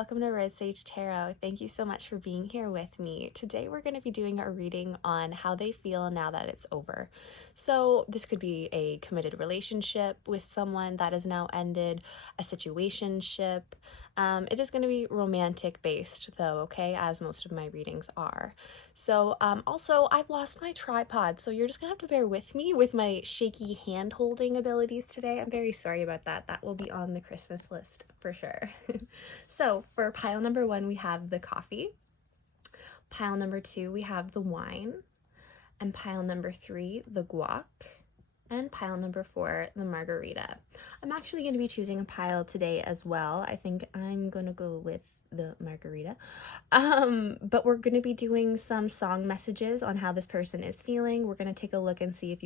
welcome to Red Sage Tarot. Thank you so much for being here with me. Today we're going to be doing a reading on how they feel now that it's over. So this could be a committed relationship with someone that has now ended, a situationship. It is going to be romantic based though, okay, as most of my readings are. So also I've lost my tripod, so you're just gonna have to bear with me with my shaky hand holding abilities today. I'm very sorry about that. That will be on the Christmas list for sure. So for pile number 1, we have the coffee. Pile number 2, we have the wine. And pile number 3, the guac. And pile number 4, the margarita. I'm actually going to be choosing a pile today as well. I think I'm going to go with the margarita. But we're going to be doing some song messages on how this person is feeling. We're going to take a look and see if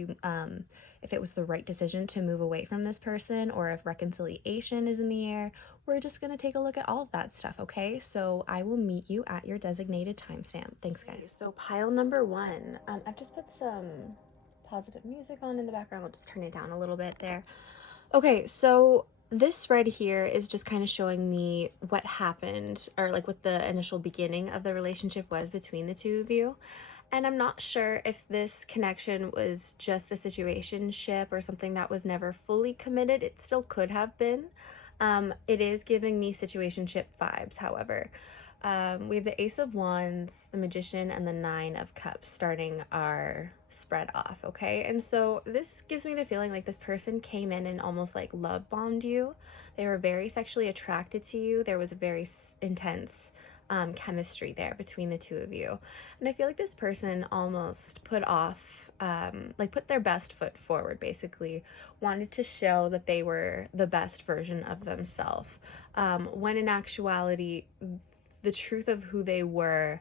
it was the right decision to move away from this person or if reconciliation is in the air. We're just going to take a look at all of that stuff, okay? So I will meet you at your designated timestamp. Thanks, guys. So pile number 1, I've just put some positive music on in the background. I'll just turn it down a little bit there. Okay, so this right here is just kind of showing me what happened, or like what the initial beginning of the relationship was between the two of you. And I'm not sure if this connection was just a situationship or something that was never fully committed. It still could have been. It is giving me situationship vibes, however. We have the Ace of Wands, the Magician, and the Nine of Cups starting our spread off, okay? And so this gives me the feeling like this person came in and almost like love bombed you. They were very sexually attracted to you. There was a very intense chemistry there between the two of you. And I feel like this person almost put their best foot forward, basically, wanted to show that they were the best version of themselves. When in actuality, the truth of who they were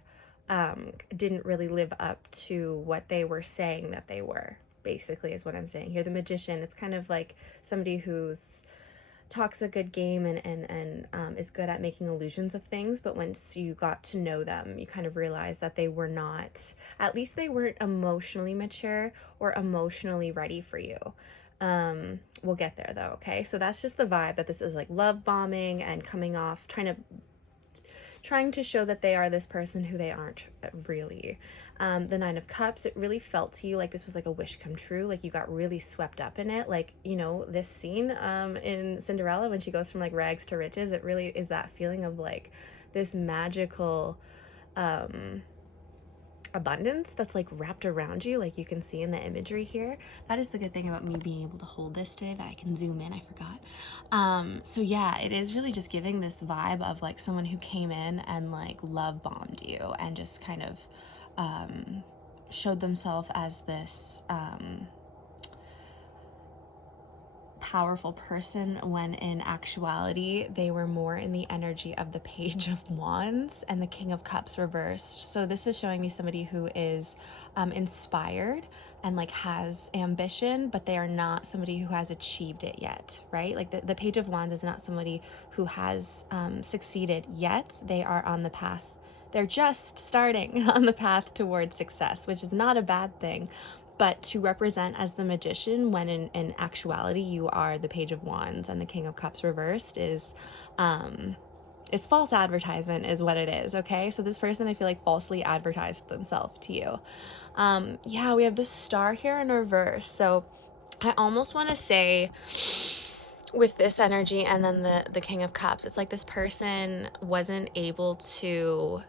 didn't really live up to what they were saying that they were, basically, is what I'm saying here. The Magician, it's kind of like somebody who's talks a good game and is good at making illusions of things, but once you got to know them, you kind of realize that they were not, at least they weren't emotionally mature or emotionally ready for you. We'll get there though, okay? So that's just the vibe, that this is like love bombing and coming off, trying to show that they are this person who they aren't really. The Nine of Cups, it really felt to you like this was like a wish come true, like you got really swept up in it. Like, you know, this scene in Cinderella when she goes from like rags to riches, it really is that feeling of like this magical abundance that's like wrapped around you, like you can see in the imagery here. That is the good thing about me being able to hold this today, that I can zoom in. I forgot. So yeah, it is really just giving this vibe of like someone who came in and like love bombed you and just kind of showed themselves as this powerful person, when in actuality they were more in the energy of the Page of Wands and the King of Cups reversed. So this is showing me somebody who is inspired and like has ambition, but they are not somebody who has achieved it yet, right? Like the Page of Wands is not somebody who has succeeded yet. They are on the path. They're just starting on the path towards success, which is not a bad thing. But to represent as the Magician when in actuality you are the Page of Wands and the King of Cups reversed is it's false advertisement is what it is, okay? So this person, I feel like, falsely advertised themselves to you. Yeah, we have this Star here in reverse. So I almost want to say, with this energy and then the King of Cups, it's like this person wasn't able to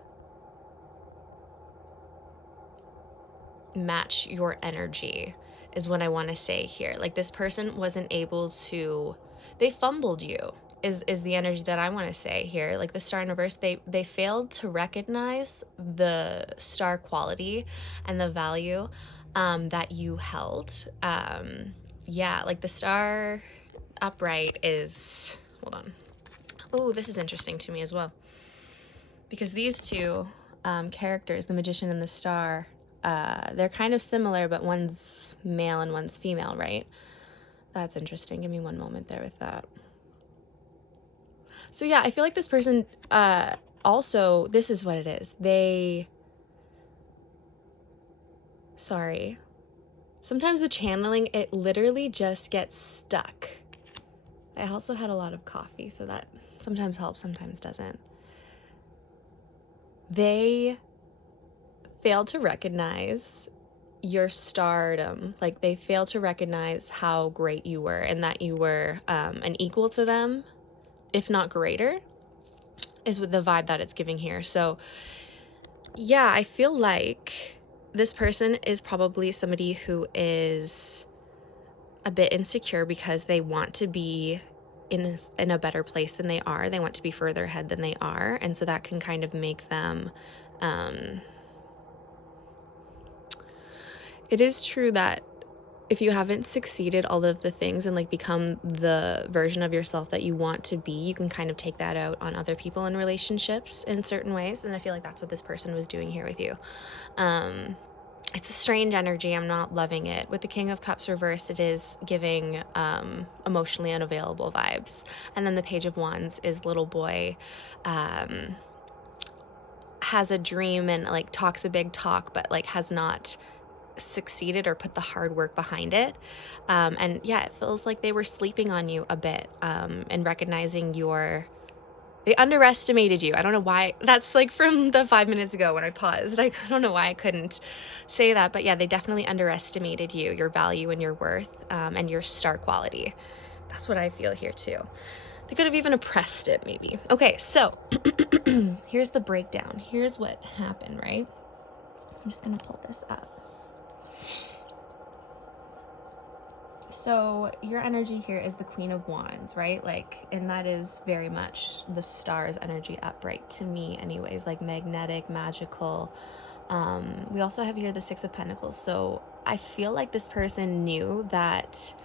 match your energy, is what I want to say here. Like this person wasn't able to, they fumbled you, is the energy that I want to say here. Like the Star in reverse, they failed to recognize the star quality and the value that you held. Yeah, like the Star upright is, hold on. Oh, this is interesting to me as well, because these two characters, the Magician and the Star, they're kind of similar, but one's male and one's female, right? That's interesting. Give me one moment there with that. So yeah, I feel like this person, also, this is what it is. Sorry. Sometimes with channeling, it literally just gets stuck. I also had a lot of coffee, so that sometimes helps, sometimes doesn't. they failed to recognize your stardom. Like, they failed to recognize how great you were and that you were an equal to them, if not greater, is with the vibe that it's giving here. So yeah, I feel like this person is probably somebody who is a bit insecure because they want to be in a better place than they are. They want to be further ahead than they are. And so that can kind of make them, it is true that if you haven't succeeded all of the things and like become the version of yourself that you want to be, you can kind of take that out on other people in relationships in certain ways. And I feel like that's what this person was doing here with you. It's a strange energy. I'm not loving it. With the King of Cups reversed, it is giving emotionally unavailable vibes. And then the Page of Wands is little boy, has a dream and like talks a big talk, but like has not succeeded or put the hard work behind it. And yeah, it feels like they were sleeping on you a bit, and recognizing they underestimated you. I don't know why. That's like from the 5 minutes ago when I paused. I don't know why I couldn't say that, but yeah, they definitely underestimated you, your value and your worth, and your star quality. That's what I feel here too. They could have even oppressed it maybe. Okay, so here's the breakdown. Here's what happened, right? I'm just gonna pull this up. So your energy here is the Queen of Wands, right? Like, and that is very much the stars energy upright to me anyways, like magnetic, magical. We also have here the Six of Pentacles. So I feel like this person knew that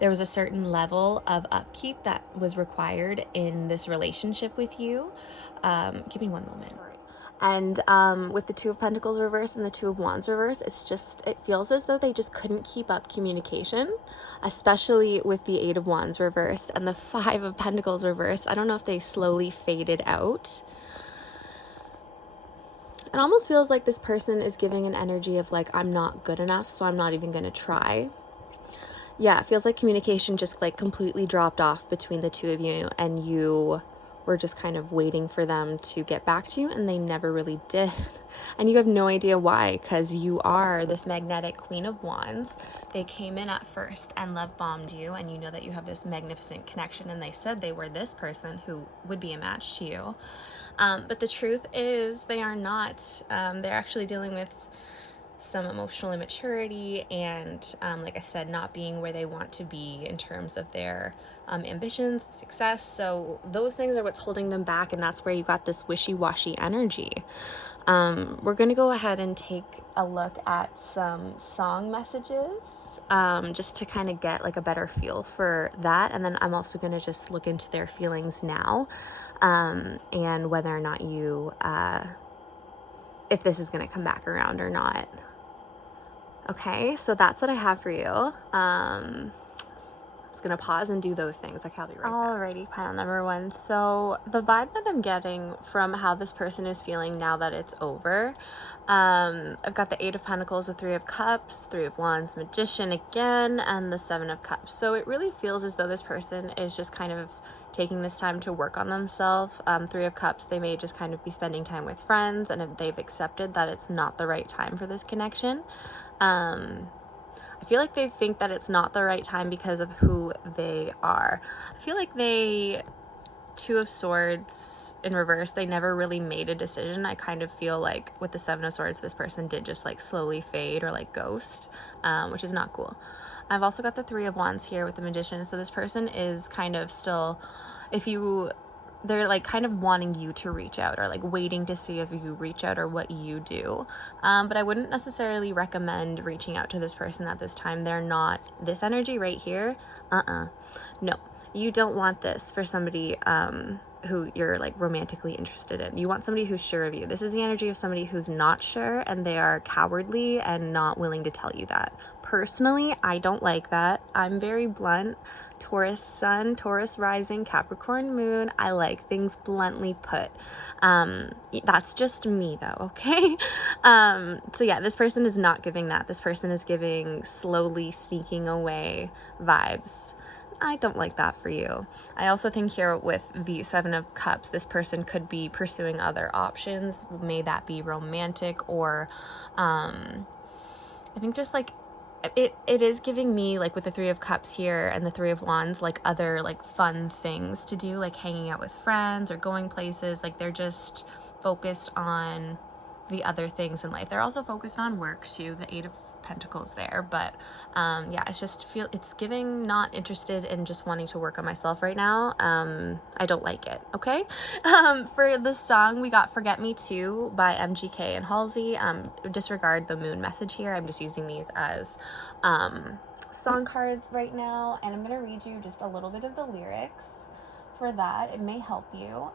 there was a certain level of upkeep that was required in this relationship with you. Give me one moment. And with the Two of Pentacles reverse and the Two of Wands reverse, it feels as though they just couldn't keep up communication, especially with the Eight of Wands reverse and the Five of Pentacles reverse. I don't know if they slowly faded out. It almost feels like this person is giving an energy of like, I'm not good enough, so I'm not even going to try. Yeah, it feels like communication just like completely dropped off between the two of you, and you were just kind of waiting for them to get back to you, and they never really did. And you have no idea why, because you are this magnetic Queen of Wands. They came in at first and love bombed you, and you know that you have this magnificent connection, and they said they were this person who would be a match to you. But the truth is they are not. They're actually dealing with some emotional immaturity and, like I said, not being where they want to be in terms of their ambitions, success. So those things are what's holding them back, and that's where you got this wishy-washy energy. We're going to go ahead and take a look at some song messages, just to kind of get like a better feel for that. And then I'm also going to just look into their feelings now, and whether or not you, if this is going to come back around or not. Okay, so that's what I have for you. I'm just going to pause and do those things. Okay, I'll be right back. Alrighty, pile number one. So the vibe that I'm getting from how this person is feeling now that it's over, I've got the Eight of Pentacles, the Three of Cups, Three of Wands, Magician again, and the Seven of Cups. So it really feels as though this person is just kind of taking this time to work on themselves. Three of Cups, they may just kind of be spending time with friends, and if they've accepted that it's not the right time for this connection. I feel like they think that it's not the right time because of who they are. I feel like Two of Swords in reverse, they never really made a decision. I kind of feel like with the Seven of Swords, this person did just like slowly fade or like ghost, which is not cool. I've also got the Three of Wands here with the Magician. So this person is kind of still, they're like kind of wanting you to reach out, or like waiting to see if you reach out or what you do. But I wouldn't necessarily recommend reaching out to this person at this time. They're not this energy right here. No, you don't want this for somebody who you're like romantically interested in. You want somebody who's sure of you. This is the energy of somebody who's not sure, and they are cowardly and not willing to tell you that. Personally, I don't like that. I'm very blunt. Taurus sun, Taurus rising, Capricorn moon. I like things bluntly put. That's just me though, okay? So yeah, this person is not giving that. This person is giving slowly sneaking away vibes. I don't like that for you. I also think here with the Seven of Cups, this person could be pursuing other options. May that be romantic or, I think just like it is giving me, like with the Three of Cups here and the Three of Wands, like other like fun things to do, like hanging out with friends or going places. Like they're just focused on the other things in life. They're also focused on work too, the Eight of Pentacles there. But yeah, it's giving not interested in just wanting to work on myself right now. I don't like it. Okay. For the song, we got Forget Me Too by MGK and Halsey. Disregard the moon message here. I'm just using these as song cards right now, and I'm gonna read you just a little bit of the lyrics for that. It may help you.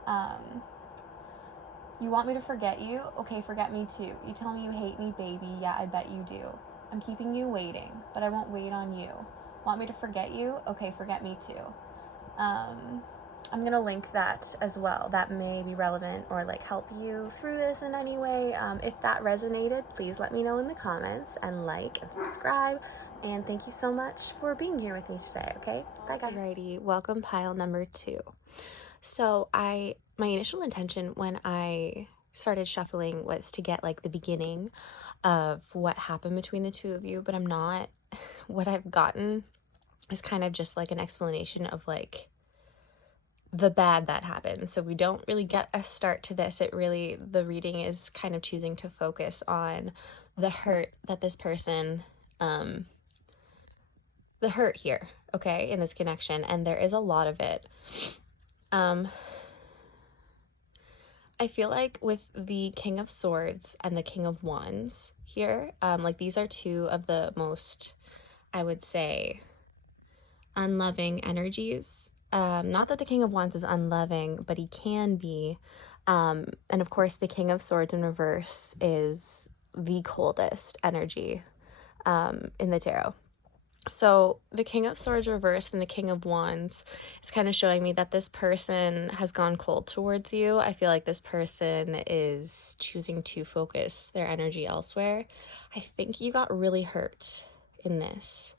You want me to forget you? Okay, forget me too. You tell me you hate me, baby. Yeah, I bet you do. I'm keeping you waiting, but I won't wait on you. Want me to forget you? Okay, forget me too. I'm going to link that as well. That may be relevant or like help you through this in any way. If that resonated, please let me know in the comments and like and subscribe. And thank you so much for being here with me today, okay? Bye, guys. Alrighty, welcome pile number 2. So my initial intention when I started shuffling was to get like the beginning of what happened between the two of you, but I'm not. What I've gotten is kind of just like an explanation of like the bad that happened. So we don't really get a start to this. The reading is kind of choosing to focus on the hurt that this person, the hurt here, okay, in this connection. And there is a lot of it. I feel like with the King of Swords and the King of Wands here, like these are two of the most, I would say, unloving energies. Not that the King of Wands is unloving, but he can be. And of course, the King of Swords in reverse is the coldest energy in the tarot. So the King of Swords reversed and the King of Wands is kind of showing me that this person has gone cold towards you. I feel like this person is choosing to focus their energy elsewhere. I think you got really hurt in this.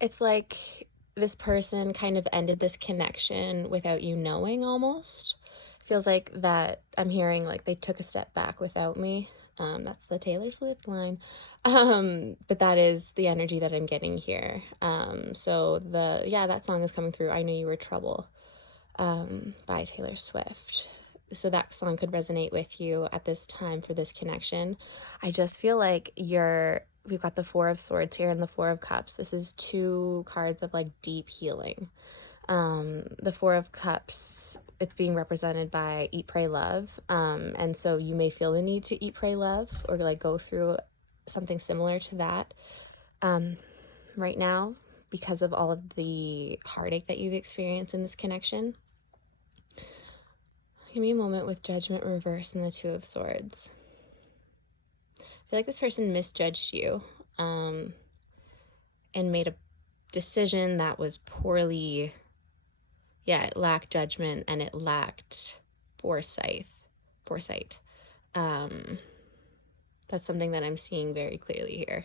It's like this person kind of ended this connection without you knowing almost. Feels like that I'm hearing like they took a step back without me. That's the Taylor Swift line. But that is the energy that I'm getting here. So that song is coming through. I Know You Were Trouble, by Taylor Swift. So that song could resonate with you at this time for this connection. I just feel like we've got the Four of Swords here and the Four of Cups. This is two cards of like deep healing. The Four of Cups, it's being represented by Eat, Pray, Love. And so you may feel the need to eat, pray, love, or like go through something similar to that right now because of all of the heartache that you've experienced in this connection. Give me a moment with Judgment reversed and the Two of Swords. I feel like this person misjudged you and made a decision that was poorly, it lacked judgment and it lacked foresight. That's something that I'm seeing very clearly here.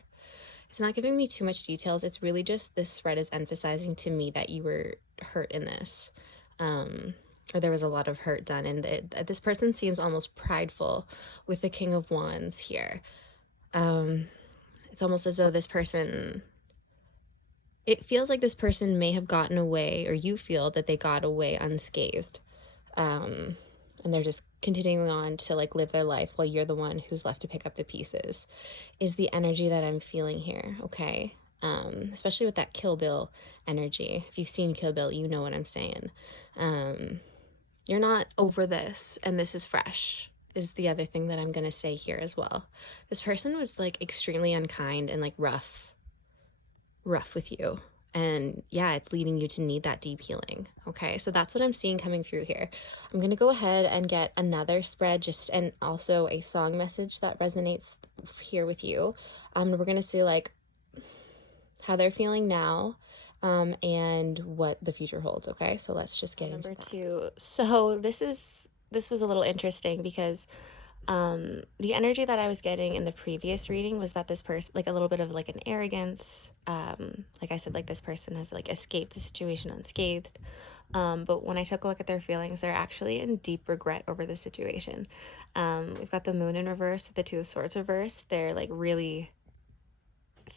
It's not giving me too much details. It's really just this thread is emphasizing to me that you were hurt in this. Or there was a lot of hurt done, and this person seems almost prideful with the King of Wands here. It's almost as though this person, it feels like this person may have gotten away, or you feel that they got away unscathed, and they're just continuing on to like live their life while you're the one who's left to pick up the pieces, is the energy that I'm feeling here, okay? Especially with that Kill Bill energy. If you've seen Kill Bill, you know what I'm saying. You're not over this, and this is fresh, is the other thing that I'm going to say here as well. This person was like extremely unkind and like rough with you. And yeah, it's leading you to need that deep healing. Okay, so that's what I'm seeing coming through here. I'm going to go ahead and get another spread, and also a song message that resonates here with you. We're going to see like how they're feeling now, and what the future holds. Okay, so let's just get into that. Number 2. So this was a little interesting because The energy that I was getting in the previous reading was that this person, like a little bit of like an arrogance, like I said, like this person has like escaped the situation unscathed. But when I took a look at their feelings, they're actually in deep regret over the situation. We've got the moon in reverse with the two of swords reverse. They're like really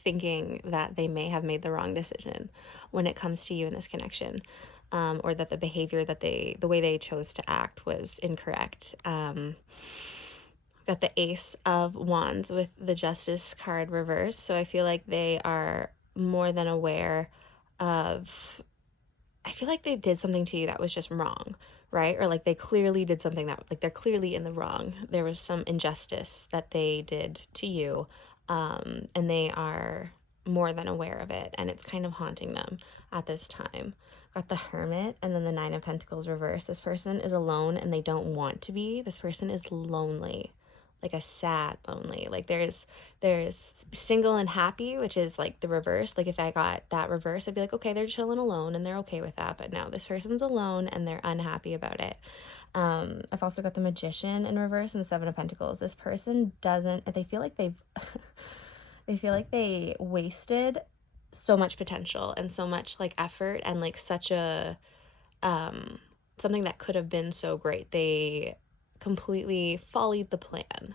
thinking that they may have made the wrong decision when it comes to you in this connection, or that the behavior that the way they chose to act was incorrect. Got the Ace of Wands with the Justice card reverse. So I feel like they are more than aware of, I feel like they did something to you that was just wrong, right? Or like they clearly did something that, like, they're clearly in the wrong. There was some injustice that they did to you, and they are more than aware of it, and it's kind of haunting them at this time. Got the Hermit and then the Nine of Pentacles reverse. This person is alone and they don't want to be. This person is lonely, like a sad lonely. Like there's single and happy, which is like the reverse. Like if I got that reverse, I'd be like, okay, they're chilling alone and they're okay with that. But no, this person's alone and they're unhappy about it. I've also got the Magician in reverse and the Seven of Pentacles. This person doesn't, they feel like they've, they feel like they wasted so much potential and so much like effort and like such a, um, something that could have been so great. They completely follied the plan.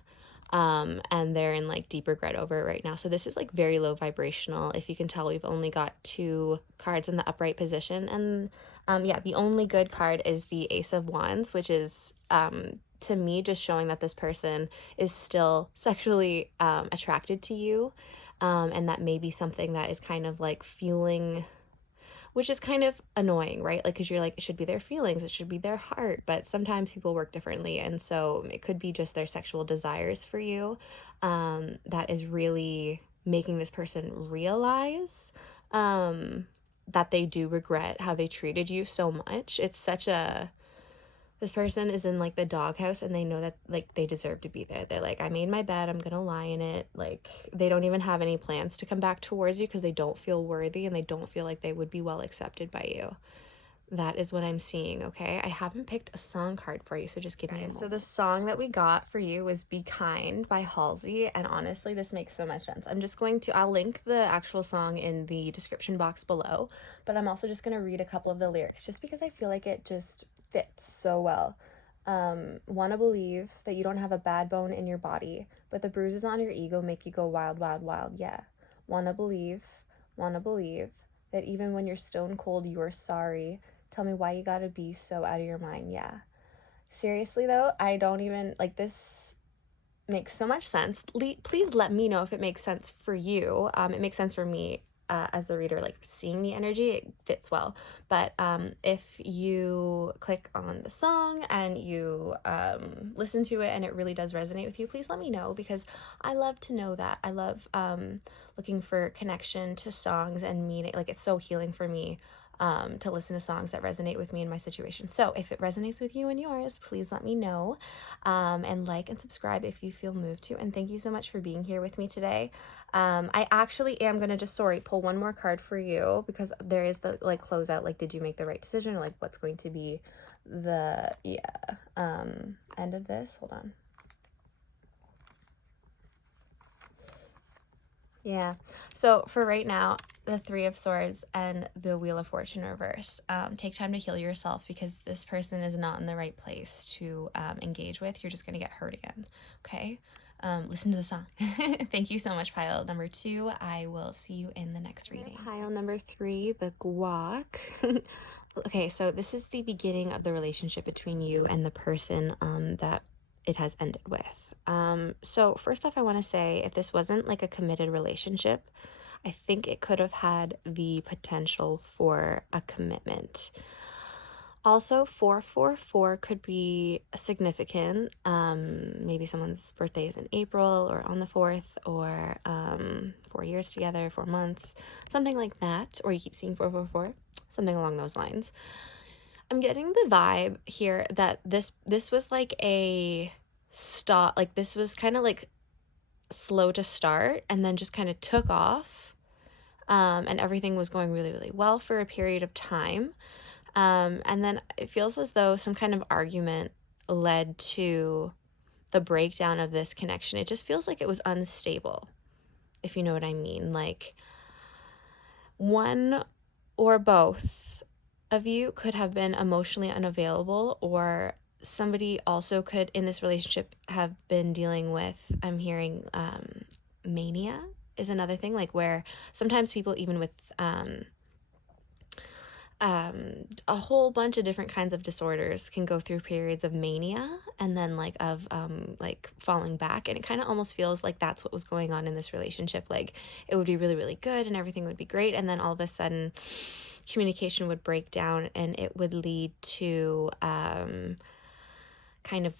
And they're in like deep regret over it right now. So this is like very low vibrational. If you can tell, we've only got two cards in the upright position. And yeah, the only good card is the Ace of Wands, which is to me just showing that this person is still sexually attracted to you. And that may be something that is kind of like fueling, which is kind of annoying, right? Like, because you're like, it should be their feelings, it should be their heart, but sometimes people work differently. And so it could be just their sexual desires for you, that is really making this person realize that they do regret how they treated you so much. It's such a, this person is in like the doghouse and they know that like they deserve to be there. They're like, I made my bed, I'm gonna lie in it. Like they don't even have any plans to come back towards you because they don't feel worthy and they don't feel like they would be well accepted by you. That is what I'm seeing, okay? I haven't picked a song card for you, so just give me a moment. So the song that we got for you was Be Kind by Halsey, and honestly, this makes so much sense. I'm just going to, I'll link the actual song in the description box below, but I'm also just going to read a couple of the lyrics just because I feel like it just fits so well. Want to believe that you don't have a bad bone in your body, but the bruises on your ego make you go wild, wild, wild, yeah. Want to believe that even when you're stone cold, you're sorry. Tell me why you gotta be so out of your mind. Yeah. Seriously, though, I don't even like this. Makes so much sense. Please let me know if it makes sense for you. It makes sense for me as the reader, like seeing the energy, it fits well. But if you click on the song and you listen to it and it really does resonate with you, please let me know because I love to know that. I love looking for connection to songs and meaning. Like it's so healing for me to listen to songs that resonate with me in my situation. So if it resonates with you and yours, please let me know, and like and subscribe if you feel moved to. And thank you so much for being here with me today. I actually am going to just, pull one more card for you because there is the like closeout, like, did you make the right decision? Or like, what's going to be the, end of this? Hold on. Yeah. So for right now, the Three of Swords and the Wheel of Fortune reverse. Take time to heal yourself because this person is not in the right place to engage with. You're just going to get hurt again. Okay? Listen to the song. Thank you so much, pile number 2. I will see you in the next reading. Pile number 3, the Guac. Okay, so this is the beginning of the relationship between you and the person that it has ended with. So first off, I want to say if this wasn't like a committed relationship, I think it could have had the potential for a commitment. Also, 444 could be significant. Maybe someone's birthday is in April or on the 4th, or 4 years together, 4 months, something like that. Or you keep seeing 444, something along those lines. I'm getting the vibe here that this was like a stop, like this was kind of like slow to start and then just kind of took off, and everything was going really, really well for a period of time, and then it feels as though some kind of argument led to the breakdown of this connection, it just feels like it was unstable, if you know what I mean. Like, one or both of you could have been emotionally unavailable, or somebody also could in this relationship have been dealing with, I'm hearing, mania is another thing, like where sometimes people, even with a whole bunch of different kinds of disorders, can go through periods of mania and then like of like falling back, and it kind of almost feels like that's what was going on in this relationship. Like, it would be really, really good and everything would be great, and then all of a sudden communication would break down, and it would lead to kind of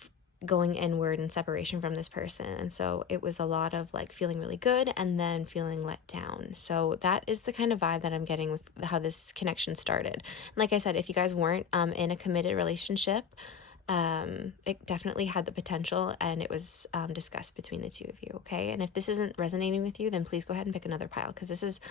going inward and separation from this person. And so it was a lot of like feeling really good and then feeling let down. So that is the kind of vibe that I'm getting with how this connection started. And like I said, if you guys weren't in a committed relationship, it definitely had the potential, and it was discussed between the two of you. Okay, and if this isn't resonating with you, then please go ahead and pick another pile, because this is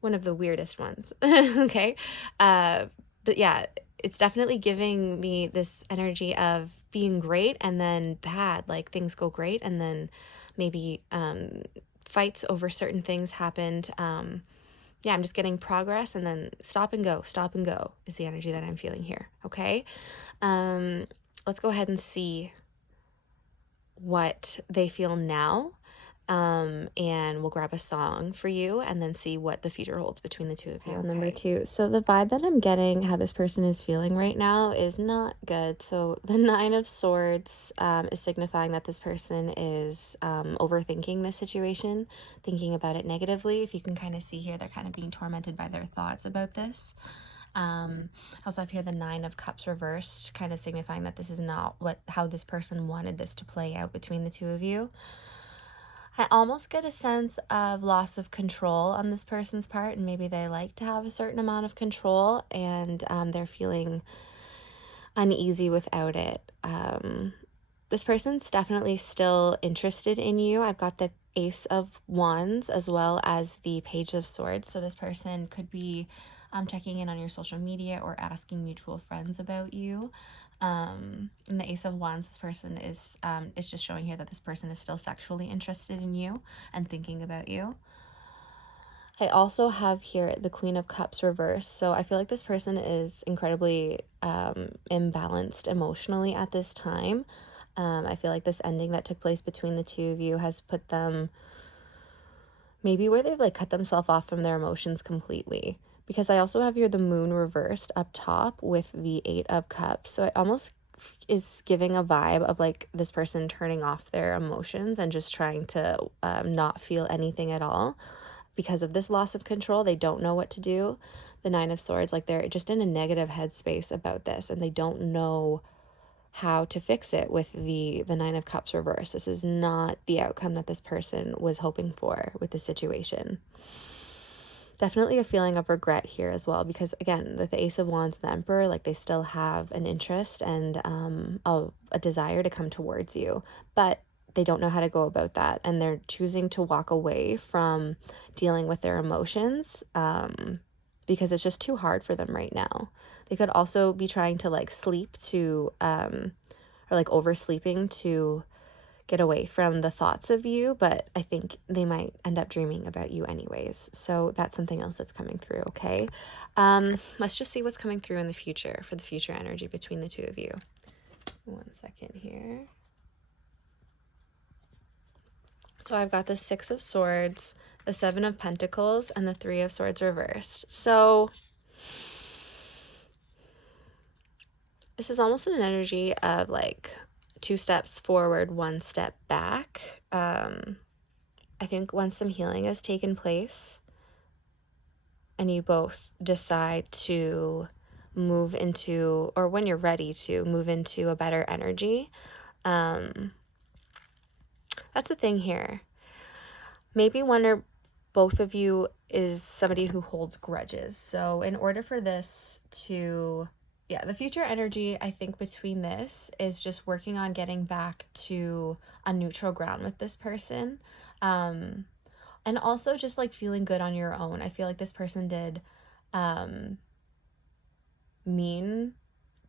one of the weirdest ones. Okay, but yeah, it's definitely giving me this energy of being great and then bad. Like, things go great and then maybe fights over certain things happened. Yeah, I'm just getting progress and then stop and go is the energy that I'm feeling here. Okay, let's go ahead and see what they feel now. And we'll grab a song for you and then see what the future holds between the two of you. Okay. Number 2. So the vibe that I'm getting, how this person is feeling right now, is not good. So the 9 of Swords is signifying that this person is overthinking this situation, thinking about it negatively. If you can kind of see here, they're kind of being tormented by their thoughts about this. I also have here the 9 of Cups reversed, kind of signifying that this is not how this person wanted this to play out between the two of you. I almost get a sense of loss of control on this person's part, and maybe they like to have a certain amount of control, and they're feeling uneasy without it. This person's definitely still interested in you. I've got the Ace of Wands as well as the Page of Swords. So this person could be checking in on your social media or asking mutual friends about you. And the Ace of Wands, this person is just showing here that this person is still sexually interested in you and thinking about you. I also have here the Queen of Cups reversed. So I feel like this person is incredibly imbalanced emotionally at this time. I feel like this ending that took place between the two of you has put them maybe where they've like cut themselves off from their emotions completely. Because I also have here the Moon reversed up top with the 8 of Cups. So it almost is giving a vibe of like this person turning off their emotions and just trying to not feel anything at all. Because of this loss of control, they don't know what to do. The 9 of Swords, like they're just in a negative headspace about this, and they don't know how to fix it with the 9 of Cups reversed. This is not the outcome that this person was hoping for with the situation. Definitely a feeling of regret here as well, because again, with the Ace of Wands and the Emperor, like they still have an interest and a desire to come towards you, but they don't know how to go about that, and they're choosing to walk away from dealing with their emotions because it's just too hard for them right now. They could also be trying to like sleep to or like oversleeping to get away from the thoughts of you, but I think they might end up dreaming about you anyways. So that's something else that's coming through, okay? Let's just see what's coming through in the future for the future energy between the two of you. 1 second here. So I've got the 6 of Swords, the 7 of Pentacles, and the 3 of Swords reversed. So this is almost an energy of like 2 steps forward, 1 step back. I think once some healing has taken place and you both decide to move into, or when you're ready to move into a better energy, that's the thing here. Maybe one or both of you is somebody who holds grudges. So in order for this to, yeah, the future energy, I think, between this is just working on getting back to a neutral ground with this person. And also just like feeling good on your own. I feel like this person did mean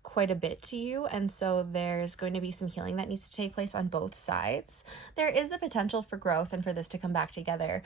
quite a bit to you, and so there's going to be some healing that needs to take place on both sides. There is the potential for growth and for this to come back together.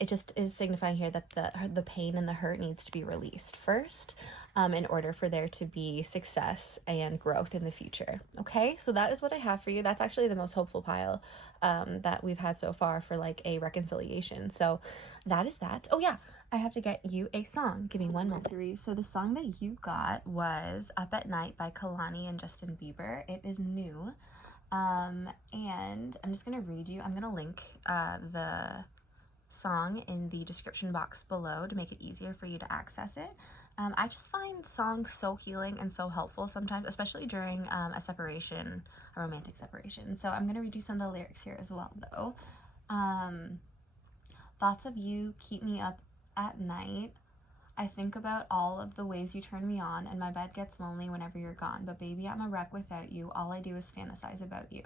It just is signifying here that the pain and the hurt needs to be released first, in order for there to be success and growth in the future. Okay, so that is what I have for you. That's actually the most hopeful pile that we've had so far for like a reconciliation. So that is that. Oh yeah, I have to get you a song. Give me one moment. 3. So the song that you got was Up at Night by Kalani and Justin Bieber. It is new. And I'm just going to read you. I'm going to link the song in the description box below to make it easier for you to access it. I just find songs so healing and so helpful sometimes, especially during a separation, a romantic separation. So I'm going to read you some of the lyrics here as well, though. Thoughts of you keep me up at night. I think about all of the ways you turn me on, and my bed gets lonely whenever you're gone. But baby, I'm a wreck without you. All I do is fantasize about you.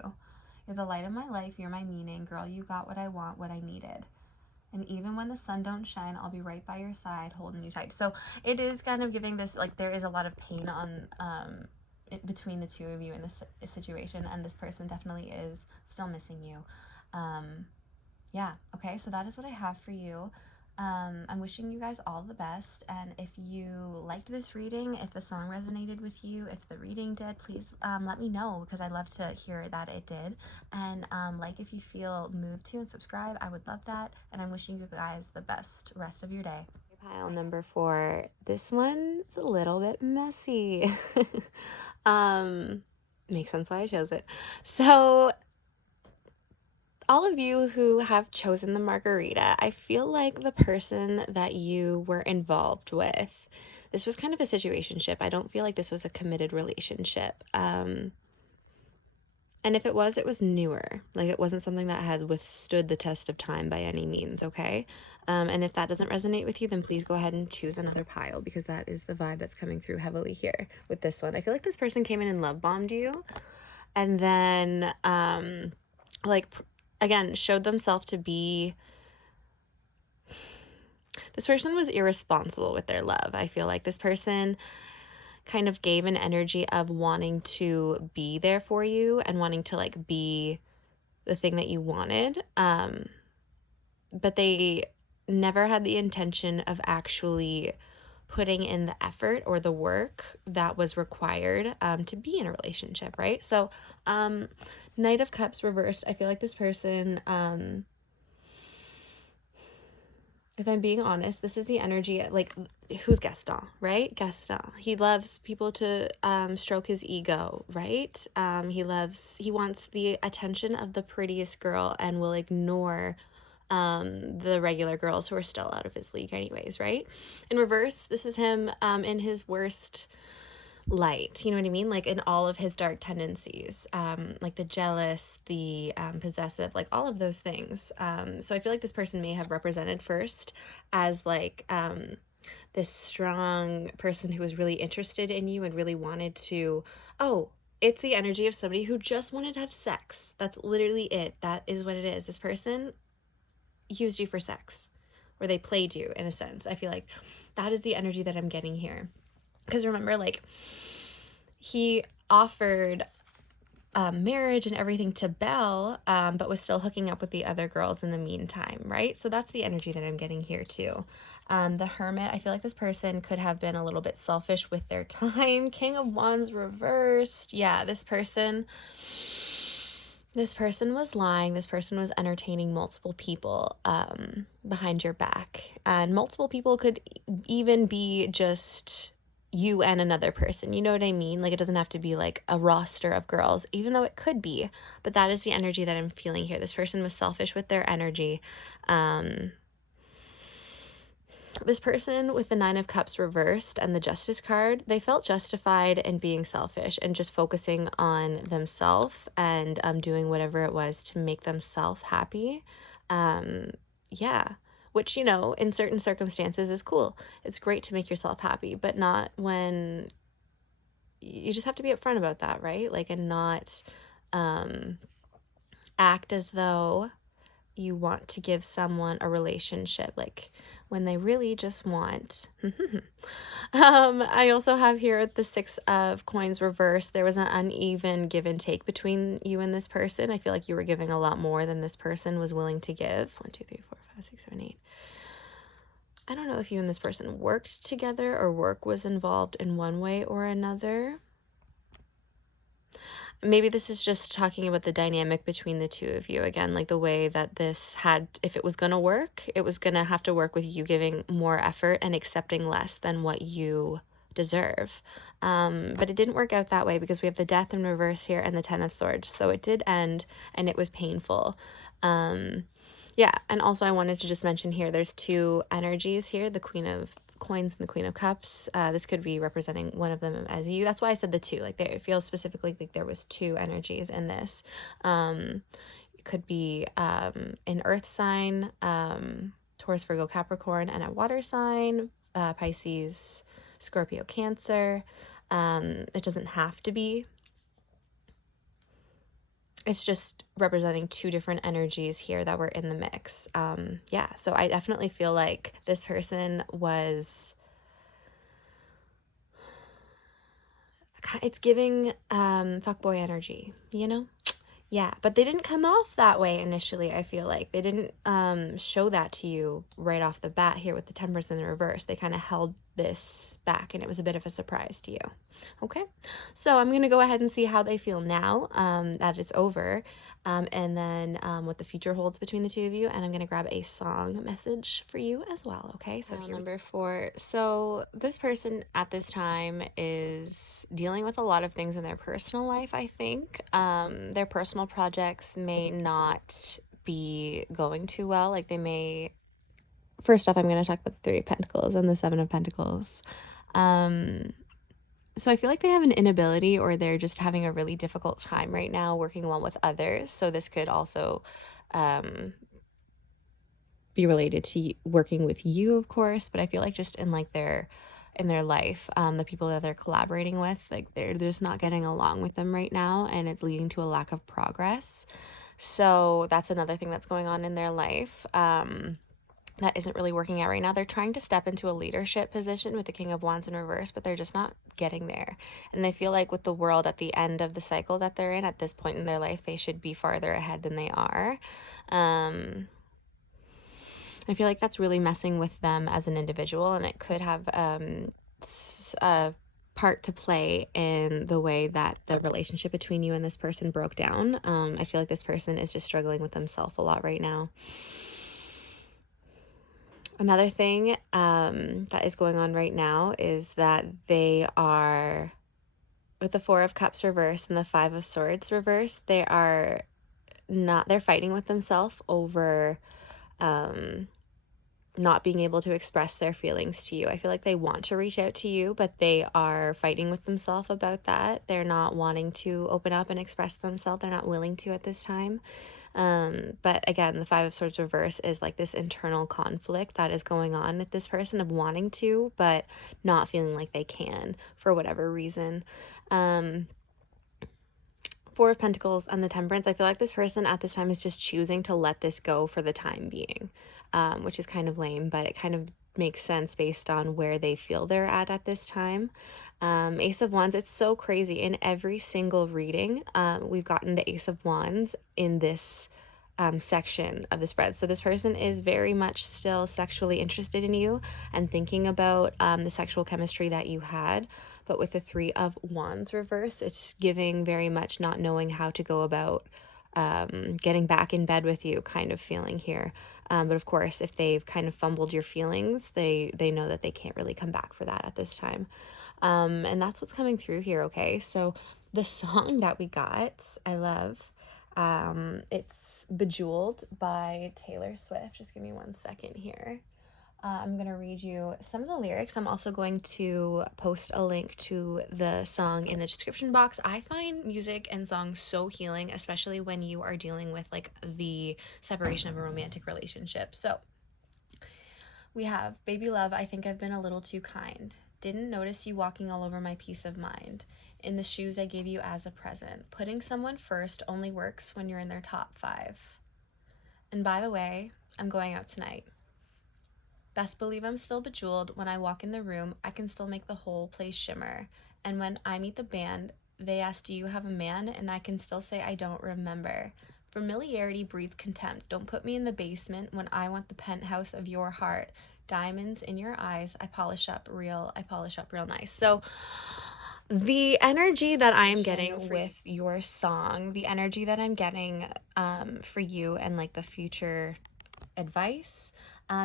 You're the light of my life. You're my meaning. Girl, you got what I want, what I needed. And even when the sun don't shine, I'll be right by your side, holding you tight. So it is kind of giving this, like, there is a lot of pain on between the two of you in this situation, and this person definitely is still missing you. Yeah, okay, so that is what I have for you. I'm wishing you guys all the best, and if you liked this reading, if the song resonated with you, if the reading did, please let me know, because I'd love to hear that it did. And like if you feel moved to, and subscribe, I would love that. And I'm wishing you guys the best rest of your day. Pile number 4. This one's a little bit messy. Makes sense why I chose it. So all of you who have chosen the Margarita, I feel like the person that you were involved with, this was kind of a situationship. I don't feel like this was a committed relationship. And if it was newer. Like, it wasn't something that had withstood the test of time by any means, okay? And if that doesn't resonate with you, then please go ahead and choose another pile, because that is the vibe that's coming through heavily here with this one. I feel like this person came in and love bombed you, and then like, again, showed themselves to be, this person was irresponsible with their love. I feel like this person kind of gave an energy of wanting to be there for you and wanting to like be the thing that you wanted, but they never had the intention of actually putting in the effort or the work that was required to be in a relationship, right? So Knight of Cups reversed, I feel like this person, if I'm being honest, this is the energy, like, who's Gaston, right? Gaston. He loves people to stroke his ego, right? He wants the attention of the prettiest girl and will ignore the regular girls who are still out of his league anyways, right? In reverse, this is him in his worst light, you know what I mean? Like, in all of his dark tendencies, like the jealous, the possessive, like all of those things. So I feel like this person may have represented first as like this strong person who was really interested in you and really wanted to, oh, it's the energy of somebody who just wanted to have sex. That's literally it. That is what it is. This person used you for sex, or they played you in a sense. I feel like that is the energy that I'm getting here. Because remember, like, he offered marriage and everything to Belle, but was still hooking up with the other girls in the meantime, right? So that's the energy that I'm getting here too. The Hermit, I feel like this person could have been a little bit selfish with their time. King of Wands reversed. Yeah, this person was lying. This person was entertaining multiple people behind your back. And multiple people could even be just you and another person. You know what I mean? Like, it doesn't have to be like a roster of girls, even though it could be. But that is the energy that I'm feeling here. This person was selfish with their energy. This person with the Nine of Cups reversed and the Justice card, they felt justified in being selfish and just focusing on themselves and doing whatever it was to make themselves happy. Yeah, which, you know, in certain circumstances is cool. It's great to make yourself happy, but not when you just have to be upfront about that, right? Like, and not act as though you want to give someone a relationship, like when they really just want. I also have here the Six of Coins reversed. There was an uneven give and take between you and this person. I feel like you were giving a lot more than this person was willing to give. 1, 2, 3, 4, 5, 6, 7, 8. I don't know if you and this person worked together or work was involved in one way or another. Maybe this is just talking about the dynamic between the two of you. Again, like the way that this had, if it was going to work, it was going to have to work with you giving more effort and accepting less than what you deserve. But it didn't work out that way because we have the Death in reverse here and the Ten of Swords. So it did end and it was painful. Yeah, and also I wanted to just mention here, there's two energies here, the Queen of Coins and the Queen of Cups. This could be representing one of them as you. That's why I said the two. Like, there, it feels specifically like there was two energies in this. It could be an earth sign, Taurus, Virgo, Capricorn, and a water sign, Pisces, Scorpio, Cancer. It doesn't have to be. It's just representing two different energies here that were in the mix. Yeah, so I definitely feel like this person was, it's giving fuckboy energy, you know? Yeah, but they didn't come off that way initially, I feel like. They didn't show that to you right off the bat here with the Temperance in the reverse. They kind of held this back, and it was a bit of a surprise to you. Okay, so I'm going to go ahead and see how they feel now that it's over, and then what the future holds between the two of you, and I'm going to grab a song message for you as well, okay? So number 4. So this person at this time is dealing with a lot of things in their personal life, I think. Their personal projects may not be going too well. Like, they may, first off, I'm going to talk about the Three of Pentacles and the Seven of Pentacles. So I feel like they have an inability, or they're just having a really difficult time right now working well with others. So this could also be related to working with you, of course, but I feel like just in like in their life, the people that they're collaborating with, like they're just not getting along with them right now, and it's leading to a lack of progress. So that's another thing that's going on in their life. That isn't really working out right now. They're trying to step into a leadership position with the King of Wands in reverse, but they're just not getting there. And they feel like with the world at the end of the cycle that they're in at this point in their life, they should be farther ahead than they are. I feel like that's really messing with them as an individual, and it could have a part to play in the way that the relationship between you and this person broke down. I feel like this person is just struggling with themselves a lot right now. Another thing that is going on right now is that they are, with the Four of Cups reverse and the Five of Swords reverse, they're fighting with themselves over not being able to express their feelings to you. I feel like they want to reach out to you, but they are fighting with themselves about that. They're not wanting to open up and express themselves. They're not willing to at this time. But again, the Five of Swords reverse is like this internal conflict that is going on with this person of wanting to, but not feeling like they can for whatever reason. Four of Pentacles and the Temperance, I feel like this person at this time is just choosing to let this go for the time being, which is kind of lame, but it kind of makes sense based on where they feel they're at this time. Ace of Wands, it's so crazy. In every single reading, we've gotten the Ace of Wands in this section of the spread. So this person is very much still sexually interested in you and thinking about the sexual chemistry that you had. But with the Three of Wands reverse, it's giving very much not knowing how to go about getting back in bed with you kind of feeling here. But of course, if they've kind of fumbled your feelings, they know that they can't really come back for that at this time. And that's what's coming through here, okay? So the song that we got, I love. It's Bejeweled by Taylor Swift. Just give me 1 second here. I'm going to read you some of the lyrics. I'm also going to post a link to the song in the description box. I find music and songs so healing, especially when you are dealing with like the separation of a romantic relationship. So we have, baby love, I think I've been a little too kind. Didn't notice you walking all over my peace of mind. In the shoes I gave you as a present. Putting someone first only works when you're in their top 5. And by the way, I'm going out tonight. Best believe I'm still bejeweled. When I walk in the room, I can still make the whole place shimmer. And when I meet the band, they ask, "Do you have a man?" And I can still say, "I don't remember." Familiarity breeds contempt. Don't put me in the basement when I want the penthouse of your heart. Diamonds in your eyes, I polish up real nice. So the energy that I am getting with your song, the energy that I'm getting for you and like the future advice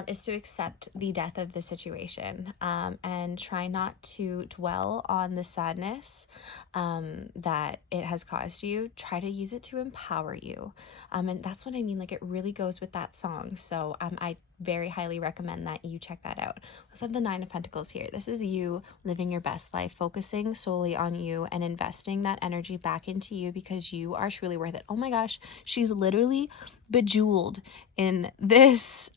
is to accept the death of the situation, and try not to dwell on the sadness that it has caused you. Try to use it to empower you. And that's what I mean. Like, it really goes with that song. So I very highly recommend that you check that out. Let's have the Nine of Pentacles here. This is you living your best life, focusing solely on you and investing that energy back into you because you are truly worth it. Oh my gosh, she's literally bejeweled in this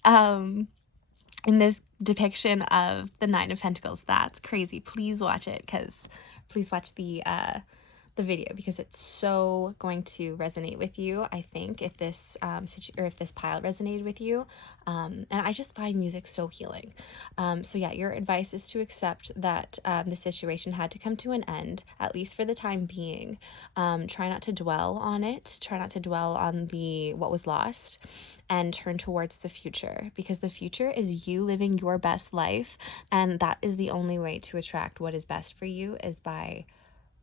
depiction of the Nine of Pentacles. That's crazy. Please watch it, because please watch the video, because it's so going to resonate with you. I think if this if this pile resonated with you, and I just find music so healing. So yeah, your advice is to accept that the situation had to come to an end, at least for the time being. Try not to dwell on it. Try not to dwell on what was lost, and turn towards the future, because the future is you living your best life, and that is the only way to attract what is best for you, is by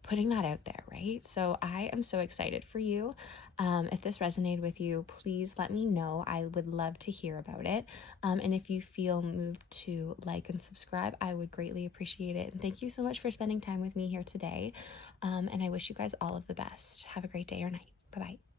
putting that out there, right? So I am so excited for you. If this resonated with you, please let me know. I would love to hear about it. And if you feel moved to like and subscribe, I would greatly appreciate it. And thank you so much for spending time with me here today. And I wish you guys all of the best. Have a great day or night. Bye-bye.